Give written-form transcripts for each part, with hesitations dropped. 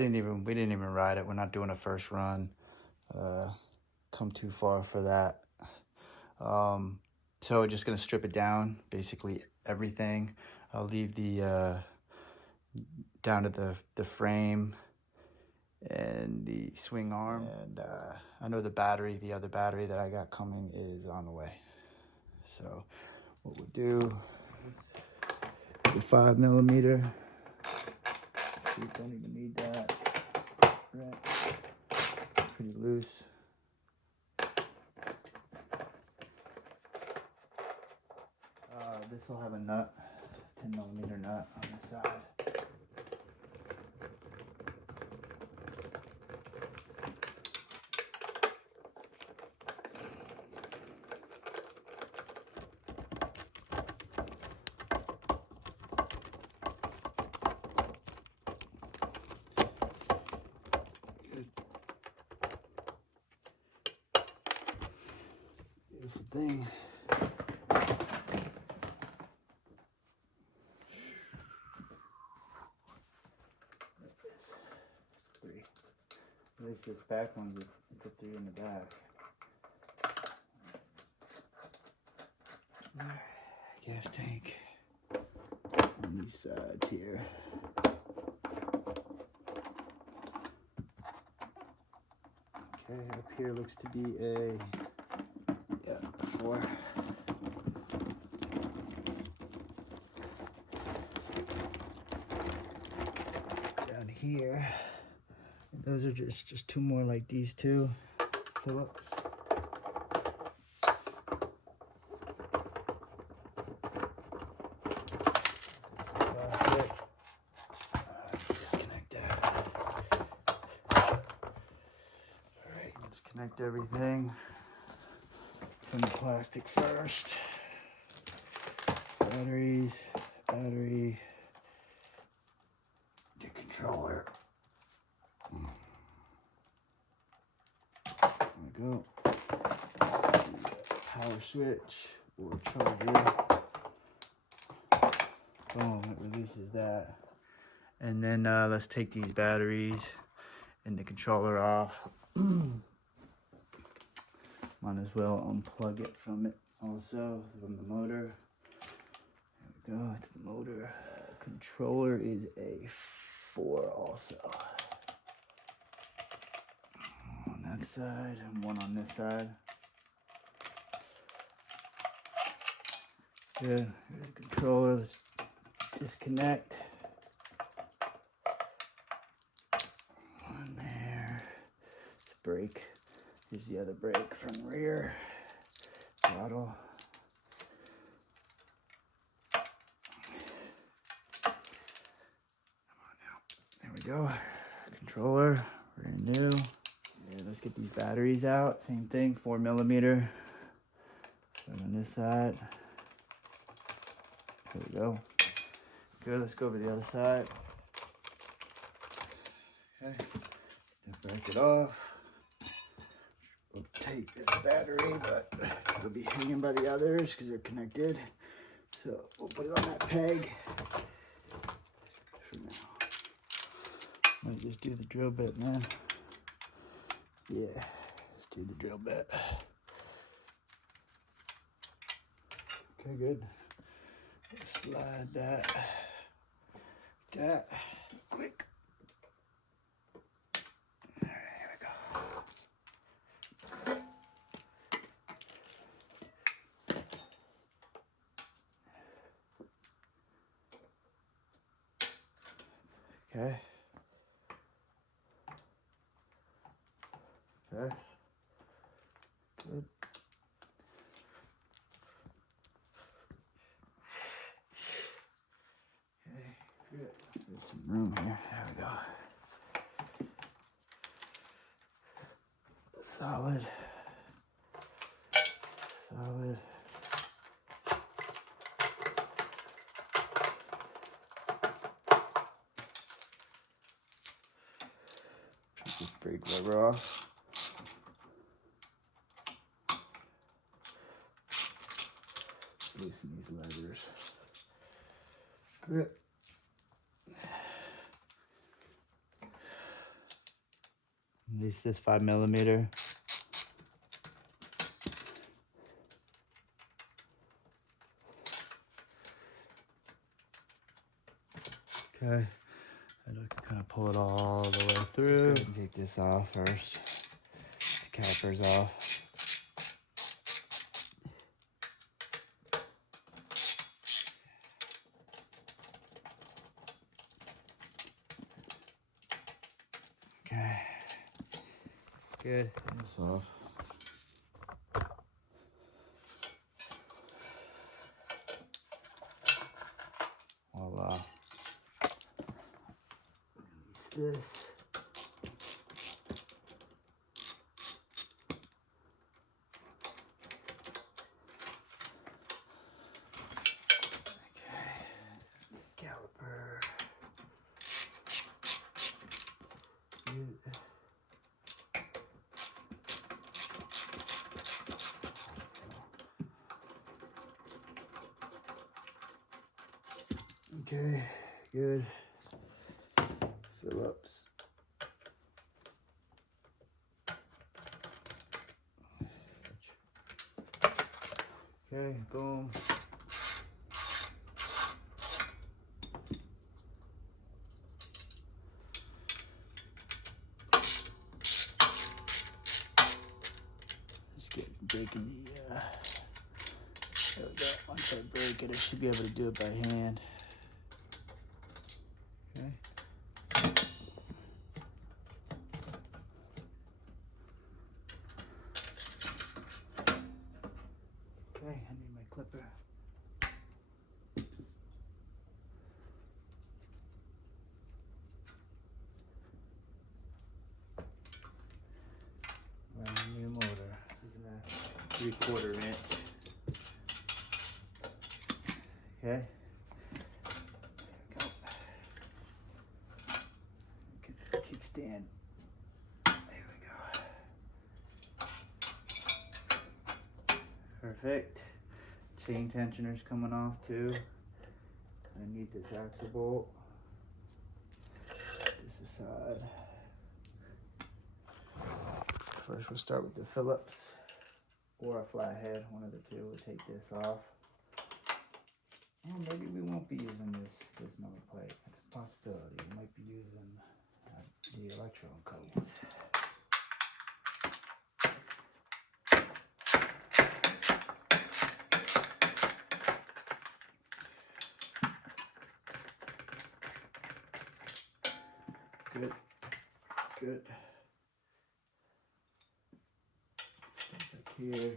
we didn't even ride it. We're not doing a first run. Come too far for that. So we're just gonna strip it down, basically everything. I'll leave the down to the frame and the swing arm, and I know the other battery that I got coming is on the way. So what we'll do is the 5mm. We don't even need that. Right. Pretty loose. This will have a nut, 10mm nut on the side. Beautiful thing. At least this back one's a 3 in the back. Gas tank on these sides here. Okay, up here looks to be a 4. Down here. Those are just 2 more like these 2 Phillips. Disconnect that. Alright, disconnect everything from the plastic first. Batteries, battery, the controller. Go. Power switch or charger. Boom, it releases that. And then let's take these batteries and the controller off. Might as well unplug it from it also, from the motor. There we go, it's the motor. Controller is a 4 also. That side and 1 on this side. Good. Here's the controller. Let's disconnect. 1 there. This brake. Here's the other brake from rear. Throttle. Come on now. There we go. Controller. Brand new. Let's get these batteries out. Same thing, 4mm. Start on this side. There we go. Good, let's go over the other side. Okay, break it off. We'll take this battery, but it'll be hanging by the others because they're connected. So we'll put it on that peg for now. Might just do the drill bit, man. Yeah, let's do the drill bit. Okay, good. Slide that quick. There we go. Okay. Okay. Good. Okay, good. Get some room here. There we go. Solid. Solid. Take this brake rubber off. Loosen these leathers. Grip. least this 5mm. Okay, and I can kind of pull it all the way through. Just take this off first. The capper's off. Okay, good. This off. Voila. Release this. Okay, caliper. Okay, good. Phillips. Okay, boom. Just breaking the, there we go. Once I break it, I should be able to do it by hand. Okay. Okay, I need my clipper. Brand new motor. Using a 3/4 inch. Okay. There we go. Get the kickstand. There we go. Perfect. Chain tensioner's coming off too. I need this axle bolt. This aside. First we'll start with the Phillips or a flathead, one of the two. We'll take this off. Well, maybe we won't be using this number plate. That's a possibility. We might be using the electrode coat. Good, good. Back here.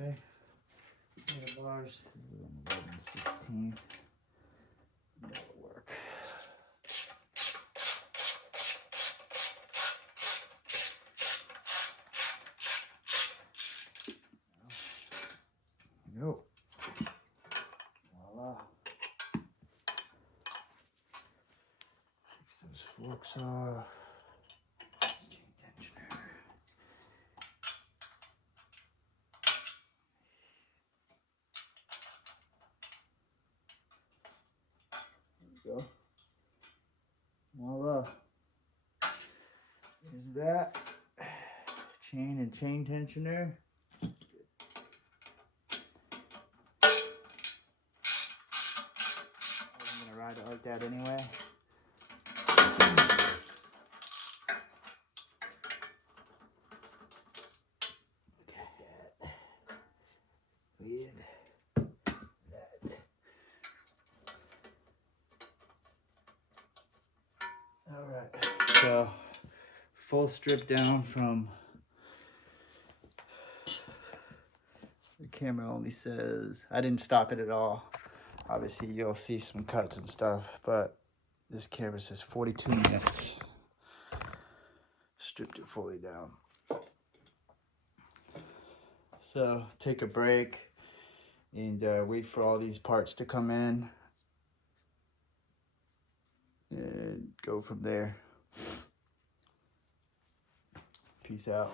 Okay, bars to 11/16. That'll work. There we go. Voila. Fix those forks off. Go. Voila. There's that. Chain and chain tensioner. I'm gonna ride it like that anyway. Got that. With that. Alright, so full strip down from the camera only says, I didn't stop it at all. Obviously you'll see some cuts and stuff, but this camera says 42 minutes. Stripped it fully down. So take a break and wait for all these parts to come in and go from there. Peace out.